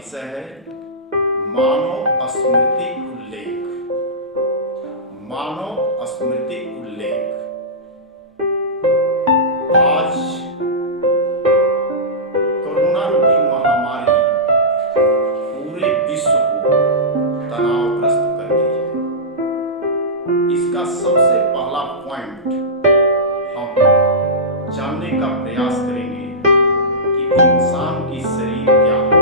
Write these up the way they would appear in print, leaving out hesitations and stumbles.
विषय है मानव स्मृति उल्लेख। मानव स्मृति उल्लेख। आज कोरोना रूपी महामारी पूरे विश्व को तनावग्रस्त कर दी है। इसका सबसे पहला पॉइंट हम जानने का प्रयास करेंगे कि इंसान की शरीर क्या है।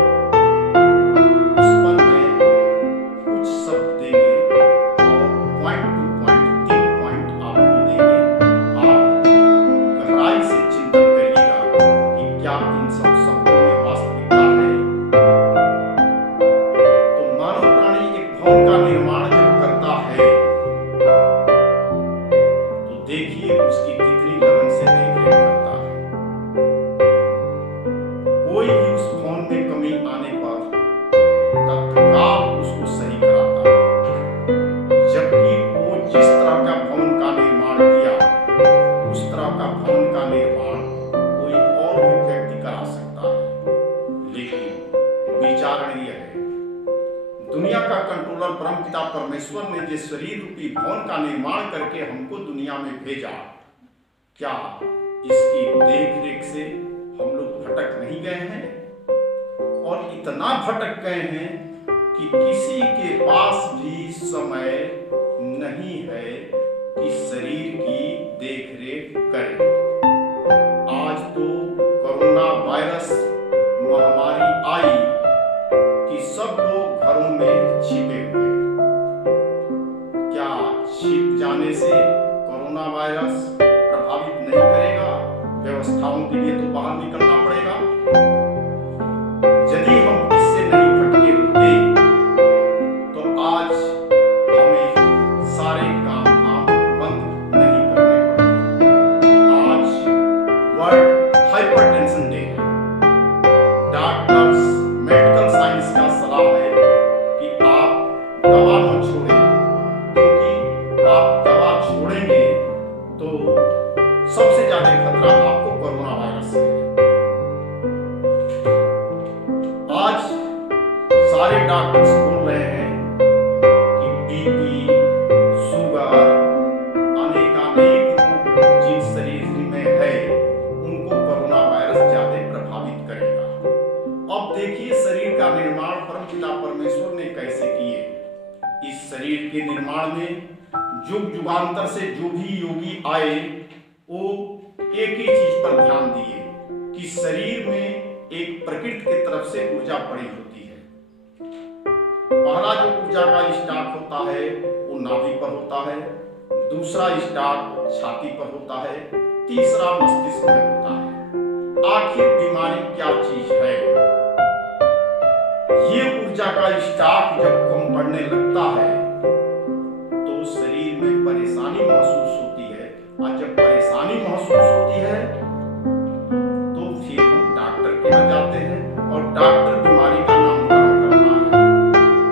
उस पर मैं कुछ शब्द देंगे और पॉइंट टू पॉइंट 3 पॉइंट आपको देंगे। आप गहराई से चिंतन करिएगा कि क्या इन सब शब्दों में वास्तविकता है। तो मानव प्राणी एक भवन का निर्माण जब करता है तो देखिए उसकी कितनी लगन से देखरेख करता है। कोई भी उस भवन में कमी आने पर तत्काल उसको सही कराता है, जबकि वो जिस तरह का भवन का निर्माण किया उस तरह का भवन का निर्माण कोई और भी व्यक्ति करा सकता है। लेकिन विचारणीय है, दुनिया का कंट्रोलर परमपिता परमेश्वर ने जिस शरीर रूपी भवन का निर्माण करके हमको दुनिया में भेजा, क्या इसकी देखरेख से हम लोग भटक नहीं गए हैं? और इतना भटक गए हैं कि किसी के पास भी समय नहीं है कि शरीर की देखरेख करे। आज तो कोरोना वायरस महामारी आई कि सब लोग घरों में छिपे हुए। क्या छिप जाने से कोरोना वायरस प्रभावित नहीं करेगा? व्यवस्थाओं के लिए तो बाहर निकलना पड़ेगा। यदि हम इससे नहीं भटके होते तो आज हमें सारे काम धाम बंद नहीं करने पड़ते। आज वर्ल्ड हाइपरटेंशन डे है। डॉक्टर्स, मेडिकल साइंस का सलाह है कि आप दवा न छोड़ें, क्योंकि आप दवा छोड़ेंगे तो सबसे ज्यादा खतरा आपको कोरोना वायरस से है। आज सारे डॉक्टर्स बोल रहे हैं कि बीपी, शुगर, अनेक रोग जिन शरीर में है उनको कोरोना वायरस ज्यादा प्रभावित करेगा। अब देखिए शरीर का निर्माण परमपिता परमेश्वर ने कैसे किए। इस शरीर के निर्माण में युग युगांतर से जो भी योगी आए वो एक ही चीज पर ध्यान दिए कि शरीर में एक प्रकृति की तरफ से ऊर्जा पड़ी होती है। पहला जो ऊर्जा का स्टॉक होता है वो नाभि पर होता है, दूसरा स्टॉक छाती पर होता है, तीसरा मस्तिष्क में होता है। आखिर बीमारी क्या चीज है? ये ऊर्जा का स्टॉक जब कम पड़ने लगता है तो शरीर में परेशानी महसूस होती है, और जब परेशानी महसूस होती है तो फिर हम डॉक्टर के पास जाते हैं और डॉक्टर बीमारी का नामकरण करता है।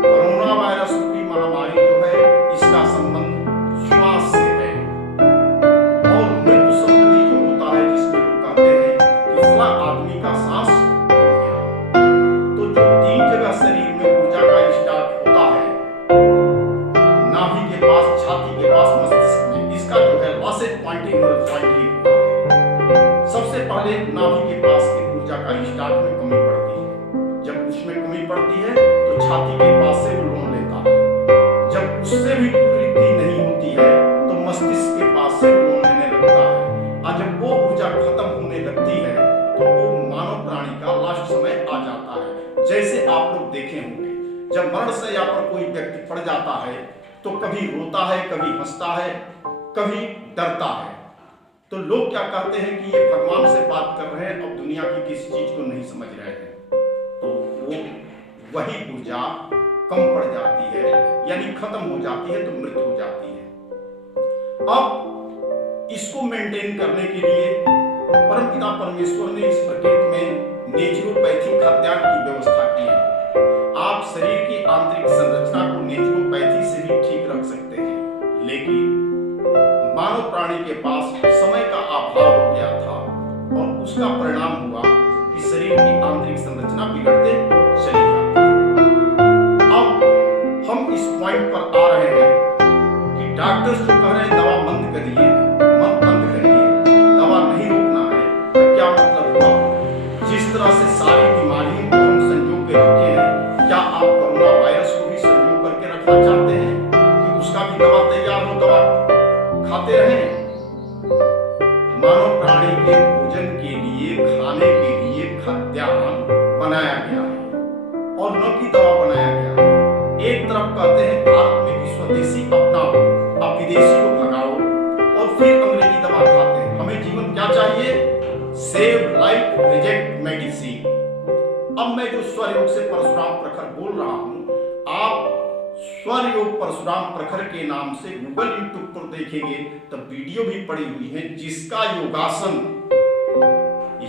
कोरोना वायरस रूपी महामारी जो है इसका संबंध श्वास से है। और मृत्यु शब्द भी जो होता है जिसमें लोग कहते हैं कि फला आदमी का सांस रुक गया। तो जो 3 जगह शरीर में ऊर्जा का स्टॉक होता है, नाभि के पास, छाती के पास, मस्तिष्क में, इसका जो है लॉसेट पॉइंट ही होता है। सबसे पहले नाभि के पास की ऊर्जा का स्टॉक में कमी पड़ती है। जब उसमें कमी पड़ती है तो छाती के पास से वो लोन लेता है। जब उससे भी पूर्ति नहीं होती है तो मस्तिष्क के पास से लोन लेने लगता है। और जब वो ऊर्जा खत्म होने लगती है तो वो मानव प्राणी का लास्ट समय आ जाता है। जैसे आप लोग देखे होंगे, जब मरण शैया पर कोई व्यक्ति पड़ जाता है तो कभी रोता है, कभी हंसता है, कभी डरता है। तो लोग क्या कहते हैं कि ये भगवान से बात कर रहे हैं, अब दुनिया की किसी चीज को नहीं समझ रहे हैं। तो वो वही ऊर्जा कम पड़ जाती है, यानी खत्म हो जाती है, तो मृत्यु हो जाती है। अब इसको मेंटेन करने के लिए परमपिता परमेश्वर ने इस प्रकृति में नेचुरोपैथिक खाद्यान्न की व्यवस्था की है। आप शरीर की आंतरिक संरचना को नेचुरोपैथी से भी ठीक रख सकते हैं, लेकिन मानव प्राणी के पास समय का अभाव हो गया था और उसका परिणाम हुआ कि शरीर की आंतरिक संरचना बिगड़ते चली जाती है। मानव प्राणी के भोजन के लिए, खाने के लिए खाद्यान्न बनाया गया है और न कि दवा बनाया गया है। एक तरफ कहते हैं भारत में कि स्वदेशी अपनाओ, अब विदेशी को भगाओ, और फिर अंग्रेजी दवा खाते हैं। हमें जीवन क्या चाहिए? Save life, reject medicine. अब मैं जो स्वर योग से परशुराम प्रखर बोल रहा हूं, आप स्वर योग परशुराम प्रखर के नाम से गूगल यूट्यूब पर देखेंगे तो वीडियो भी पड़ी हुई है, जिसका योगासन,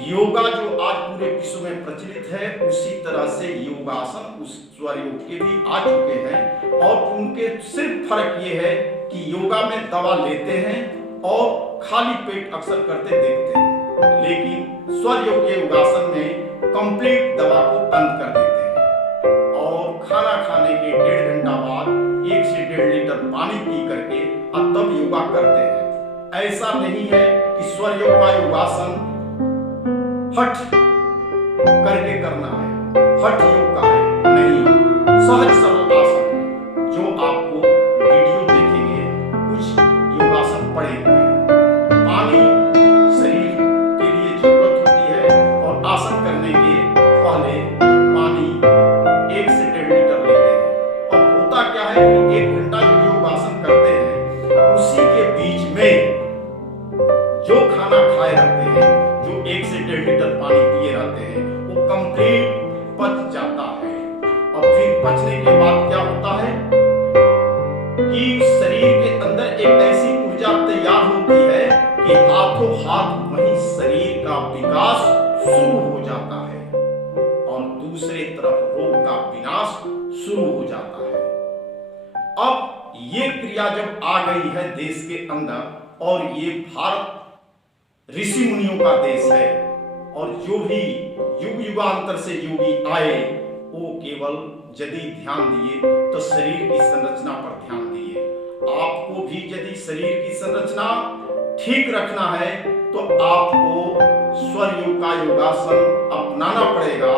योगा जो आज पूरे विश्व में प्रचलित है, उसी तरह से योगासन उस स्वर योग के भी आ चुके हैं। और उनके सिर्फ फर्क ये है कि योगा में दवा लेते हैं और खाली पेट अक्सर करते देखते हैं, लेकिन स्वर योग के योगासन में कंप्लीट दवा को बंद कर देते हैं और खाना खाने के 1.5 घंटा बाद 1 से 1.5 लीटर पानी पी करके तब योगा करते हैं। ऐसा नहीं है कि स्वर योग का योगासन हठ करके करना है, हठ योग का है, नहीं, सहज सरल आसन है। जो आपको वीडियो देखेंगे कुछ योगासन पड़े हुए हैं। पानी शरीर के लिए जरूरत होती है और आसन करने के पहले पानी 1 से 1.5 लीटर लेते हैं। अब होता क्या है कि 1 घंटा जो योगासन करते हैं, उसी के बीच में जो खाना खाए रहते हैं, जो 1 से 1.5 लीटर पानी पिए रहते हैं, वो कंप्लीट पच जाता है। और फिर पचने के बाद क्या होता है कि शरीर के अंदर एक ऐसी ऊर्जा तैयार होती है कि हाथों हाथ वही शरीर का विकास शुरू हो जाता है और दूसरे तरफ रोग का विनाश शुरू हो जाता है। अब ये क्रिया जब आ गई है देश के अंदर, और ये भारत ऋषि मुनियों का देश है, और जो भी युग युगांतर से योगी आए वो केवल यदि ध्यान दिए तो शरीर की संरचना पर ध्यान दिए। आपको भी यदि शरीर की संरचना ठीक रखना है तो आपको स्वर योग का योगासन अपनाना पड़ेगा।